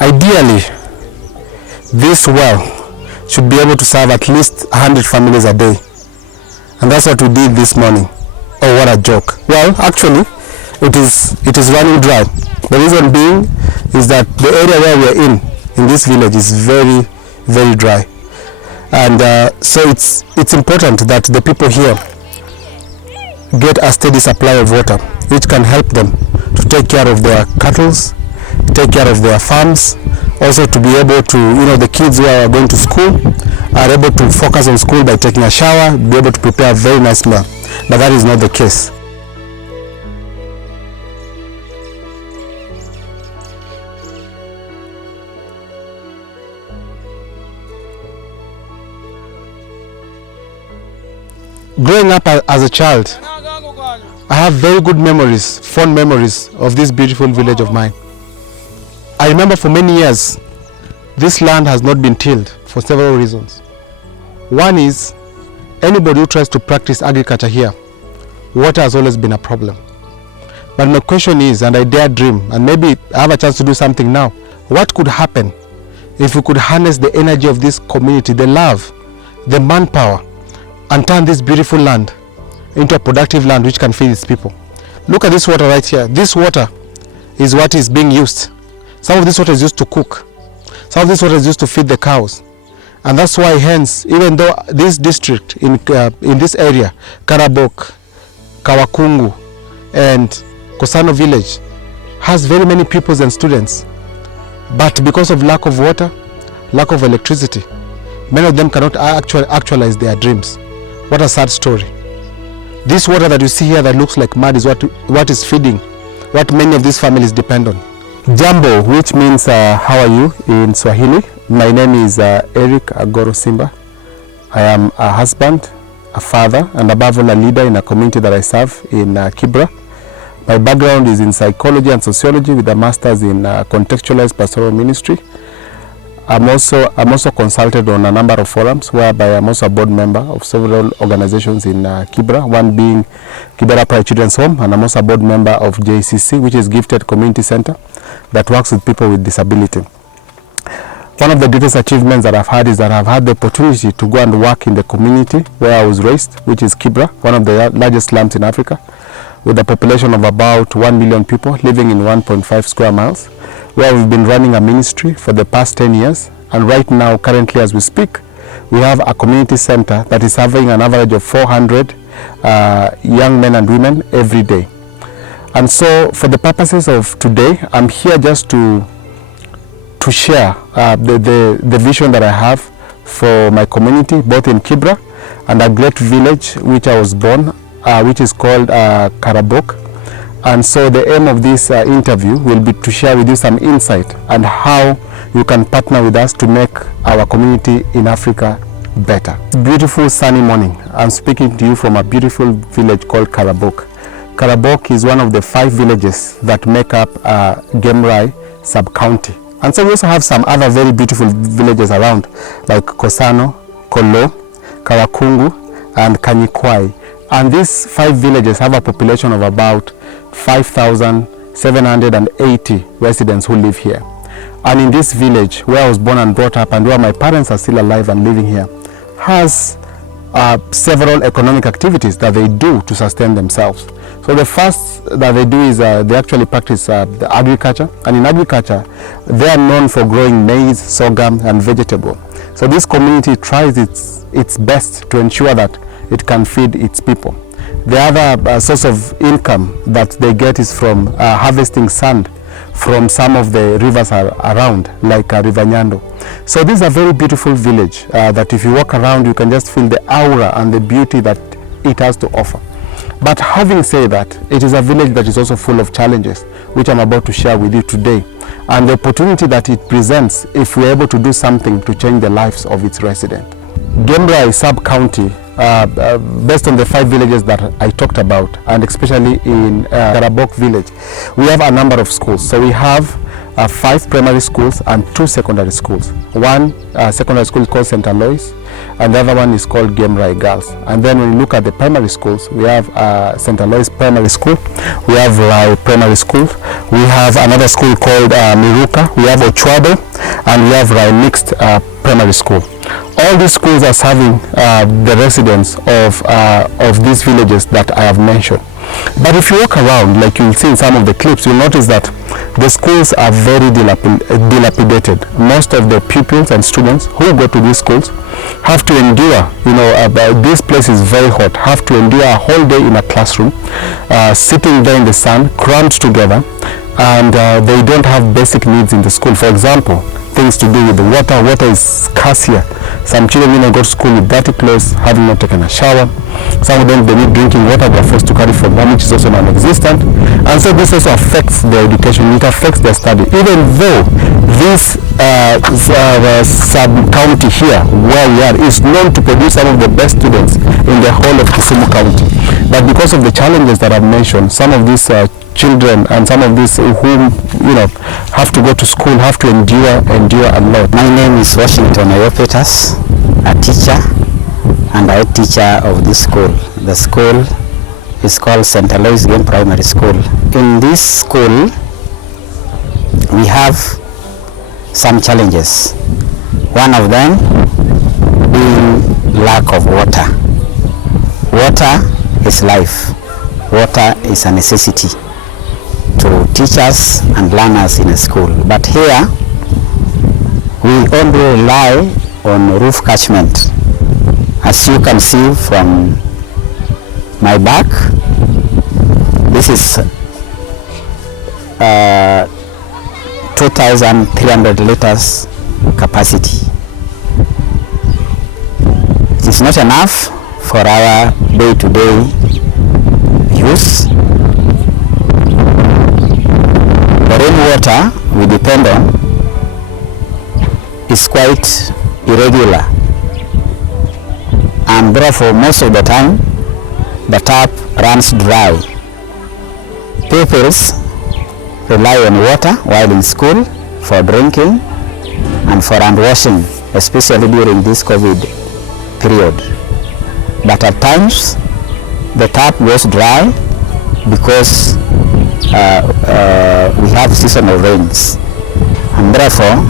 Ideally, this well should be able to serve at least 100 families a day, and that's what we did this morning. Oh, what a joke. Well, actually, it is running dry. The reason being is that the area where we are in this village is very, very dry, and so it's important that the people here get a steady supply of water, which can help them to take care of their cattle, take care of their farms, also to be able to, the kids who are going to school are able to focus on school by taking a shower, be able to prepare a very nice meal. But that is not the case. Growing up as a child, I have very good memories, fond memories of this beautiful village of mine. I remember for many years, this land has not been tilled for several reasons. One is, anybody who tries to practice agriculture here, water has always been a problem. But my question is, and I dare dream, and maybe I have a chance to do something now, what could happen if we could harness the energy of this community, the love, the manpower, and turn this beautiful land into a productive land which can feed its people? Look at this water right here. This water is what is being used. Some of this water is used to cook. Some of this water is used to feed the cows. And that's why, hence, even though this district in this area, Karabok, Kawakungu, and Kosano village, has very many pupils and students, but because of lack of water, lack of electricity, many of them cannot actualize their dreams. What a sad story. This water that you see here that looks like mud is what is feeding what many of these families depend on. Jambo, which means how are you in Swahili. My name is Eric Agoro Simba. I am a husband, a father, and above all a leader in a community that I serve in Kibra. My background is in psychology and sociology with a master's in contextualized pastoral ministry. I'm also consulted on a number of forums, whereby I'm also a board member of several organizations in Kibra, one being Kibera Pride Children's Home, and I'm also a board member of JCC, which is Gifted Community Center, that works with people with disability. One of the greatest achievements that I've had is that I've had the opportunity to go and work in the community where I was raised, which is Kibra, one of the largest slums in Africa, with a population of about 1 million people living in 1.5 square miles, where we've been running a ministry for the past 10 years. And right now, currently as we speak, we have a community center that is having an average of 400 young men and women every day. And so for the purposes of today, I'm here just to share the vision that I have for my community, both in Kibra and a great village which I was born, which is called Karabok. And so the aim of this interview will be to share with you some insight and how you can partner with us to make our community in Africa better. Beautiful sunny morning. I'm speaking to you from a beautiful village called Karabok. Karabok is one of the 5 villages that make up Gem Rae sub-county. And so we also have some other very beautiful villages around, like Kosano, Kolo, Kawakungu, and Kanyikwai. And these 5 villages have a population of about 5,780 residents who live here. And in this village where I was born and brought up and where my parents are still alive and living here, has several economic activities that they do to sustain themselves. So the first that they do is they actually practice the agriculture, and in agriculture they are known for growing maize, sorghum and vegetable. So this community tries its best to ensure that it can feed its people. The other source of income that they get is from harvesting sand from some of the rivers around, like River Nyando. So this is a very beautiful village that if you walk around you can just feel the aura and the beauty that it has to offer. But having said that, it is a village that is also full of challenges, which I'm about to share with you today, and the opportunity that it presents if we're able to do something to change the lives of its residents. Gem Rae sub-county, based on the 5 villages that I talked about, and especially in Karabok village, we have a number of schools. So we have 5 primary schools and 2 secondary schools. One secondary school is called St. Alois, and the other one is called Gem Rae Girls. And then when you look at the primary schools, we have St. Alois Primary School, we have Rae Primary School, we have another school called Miruka, we have Ochwado, and we have Rae Mixed Primary School. All these schools are serving the residents of these villages that I have mentioned. But if you walk around, like you'll see in some of the clips, you'll notice that the schools are very dilapidated. Most of the pupils and students who go to these schools have to endure, this place is very hot, have to endure a whole day in a classroom, sitting there in the sun, crammed together, and they don't have basic needs in the school. For example, things to do with the water. Water is scarce here. Some children go to school with dirty clothes, having not taken a shower. Some of them, they need drinking water, they are forced to carry from home, which is also non-existent. And so this also affects their education, it affects their study. Even though this sub-county here, where we are, is known to produce some of the best students in the whole of Kisumu County. But because of the challenges that I've mentioned, some of these children and some of these whom have to go to school have to endure a lot. My name is Washington Ayopetas, a teacher and a head teacher of this school. The school is called St. Alois Game Primary School. In this school we have some challenges. One of them being lack of water. Water is life. Water is a necessity to teachers and learners in a school. But here we only rely on roof catchment. As you can see from my back, this is 2,300 liters capacity. It is not enough for our day-to-day use. The rainwater we depend on is quite irregular, and therefore most of the time the tap runs dry. Pupils rely on water while in school for drinking and for hand washing, especially during this COVID period. But at times the tap goes dry because we have seasonal rains, and therefore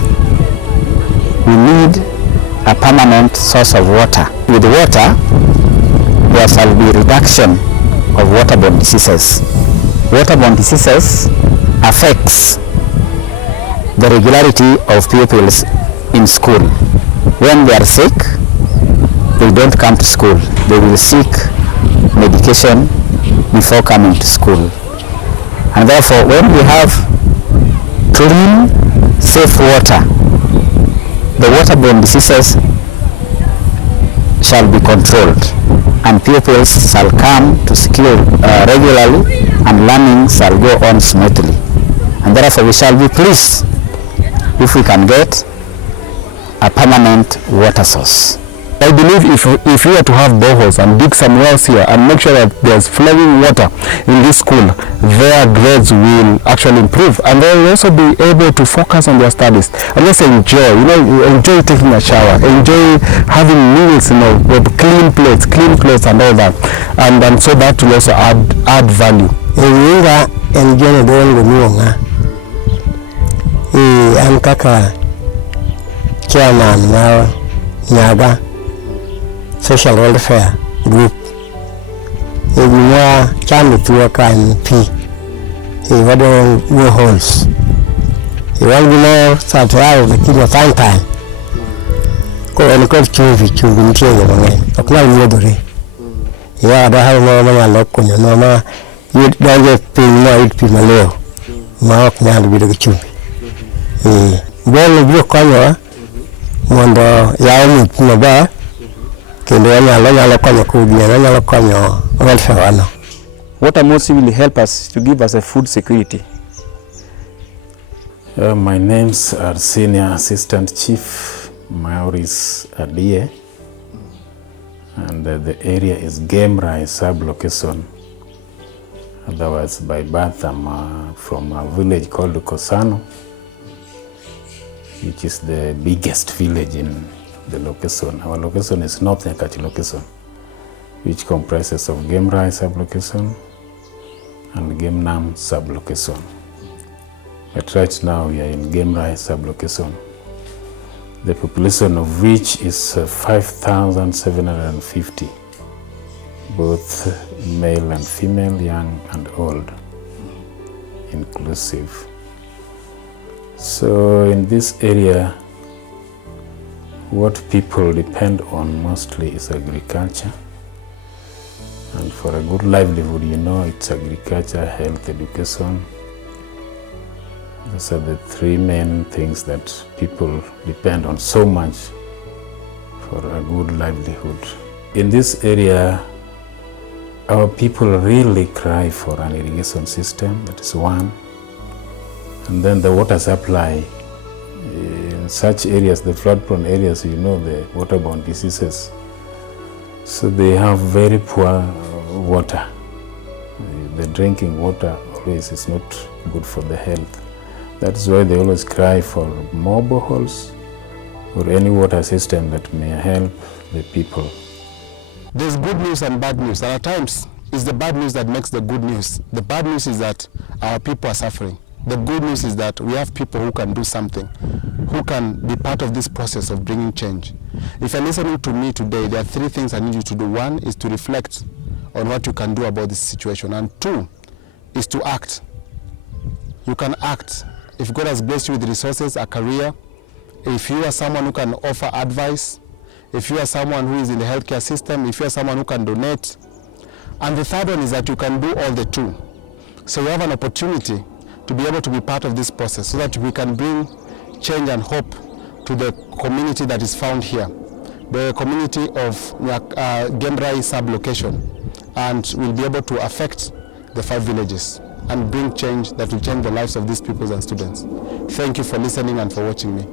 we need a permanent source of water. With water there shall be reduction of waterborne diseases. Waterborne diseases affects the regularity of pupils in school. When they are sick, they don't come to school. They will seek medication before coming to school. And therefore, when we have clean, safe water, the waterborne diseases shall be controlled, and pupils shall come to school regularly, and learning shall go on smoothly. And therefore, we shall be pleased if we can get a permanent water source. I believe if we were to have boreholes and dig some wells here and make sure that there's flowing water in this school, their grades will actually improve, and they will also be able to focus on their studies and just enjoy taking a shower, enjoy having meals, with clean plates, clean clothes and all that, and so that will also add value Enyinga en John Dongo Nuonga. An kaka chairman na Nyaga Social Welfare Group. Enyinga chami tuwa kan P. Wadong Boreholes. Iwangino satwa the kilo time. Ko en ko chumbi nitie ngene. Okna nyedore. Ya da ha mo ma lokonyo no ma yid donje piny ma yid pi maleo ma ok nyal bedo gi chumbi. Bolo biro konyo mondo yaw mit maber kendo nyalo konyo kudni nyalo konyo welfare wano. Water mostly will help us to give us a food security. My names are Senior Assistant Chief Maurice Adie, and the area is Gem Rae Sublocation. Otherwise, by birth, I'm from a village called Kosano, which is the biggest village in the location. Our location is North Nyakachi location, which comprises of Gem Rae Sublocation and Gem Nam Sublocation. But right now we are in Gem Rae Sublocation, the population of which is 5,750, both male and female, young and old, inclusive. So in this area, what people depend on mostly is agriculture. And for a good livelihood, it's agriculture, health, education. Those are the three main things that people depend on so much for a good livelihood. In this area, our people really cry for an irrigation system, that is one. And then the water supply. In such areas, the flood-prone areas, the waterborne diseases. So they have very poor water. The drinking water always is not good for the health. That's why they always cry for more boreholes or any water system that may help the people. There's good news and bad news, and at times it's the bad news that makes the good news. The bad news is that our people are suffering. The good news is that we have people who can do something, who can be part of this process of bringing change. If you're listening to me today, there are three things I need you to do. One is to reflect on what you can do about this situation, and two is to act. You can act. If God has blessed you with resources, a career, if you are someone who can offer advice, if you are someone who is in the healthcare system, if you are someone who can donate. And the third one is that you can do all the two. So you have an opportunity to be able to be part of this process so that we can bring change and hope to the community that is found here, the community of Gem Rae Sublocation, and we'll be able to affect the 5 villages and bring change that will change the lives of these people and students. Thank you for listening and for watching me.